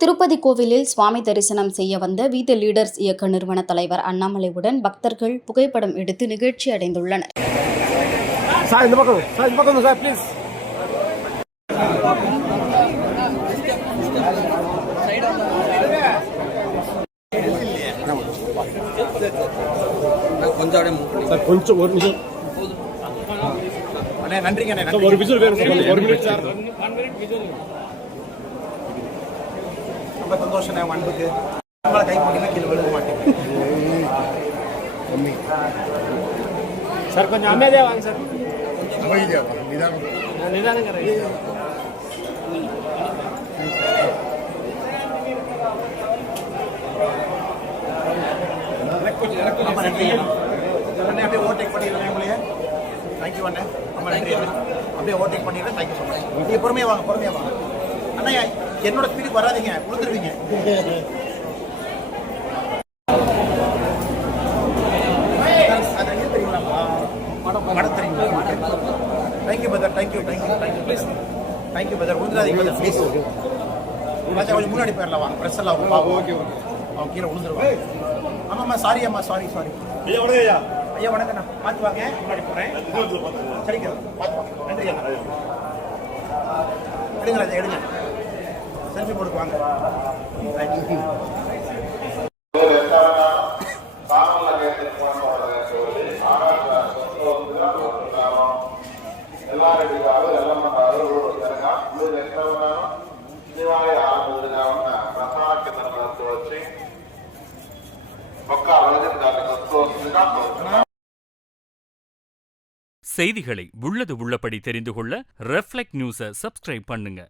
திருப்பதி கோவிலில் சுவாமி தரிசனம் செய்ய வந்த வீதி லீடர்ஸ் இயக்க நிறுவன தலைவர் அண்ணாமலையுடன் பக்தர்கள் புகைப்படம் எடுத்து நிகழ்ச்சி அடைந்துள்ளனர். ரொம்ப சந்தோஷம் அன்புக்கு நம்மளை கை போட்டினா கீழே விழுக மாட்டேங்க சார். கொஞ்சம் அமைதியாக வாங்க சார். நிதானங்க. ரொம்ப நன்றி அண்ணே. அப்படியே ஓவர்டேக் பண்ணிடுறேன் உங்களையே. தேங்க்யூ அண்ணே. ரொம்ப நன்றி அண்ணே. அப்படியே ஓவர்டேக் பண்ணிடுறேன். Thank you so much. நீங்கள் பொறுமையாக வாங்க அண்ணா. என்னோட ஸ்பீடுக்கு வராதிங்க, விழுந்துருவீங்க. மடம் தெரியுங்களா? Thank you brother. Thank you please. Thank you brother. விழுந்துடாதீங்க பிரதர் ப்ளீஸ். கொஞ்சம் முன்னாடி போயிடலாம் வாங்க. ப்ரெஸ் எல்லாம் ஓகே. அவன் கீழே விழுந்துருவாங்க. ஆமாம்மா சாரி அம்மா சாரி. ஐயா வணக்கண்ணா. பார்த்து வாங்க. முன்னாடி போகிறேன். சரிங்க பார்த்து வாங்க. நன்றி அண்ணா. எடுங்க ராஜா எடுங்க. செல்ஃபி போட்டுக்குவாங்க. செய்திகளை உள்ளது உள்ளபடி தெரிந்து கொள்ள ரெஃப்ளெக்ட் நியூஸை சப்ஸ்கிரைப் பண்ணுங்க.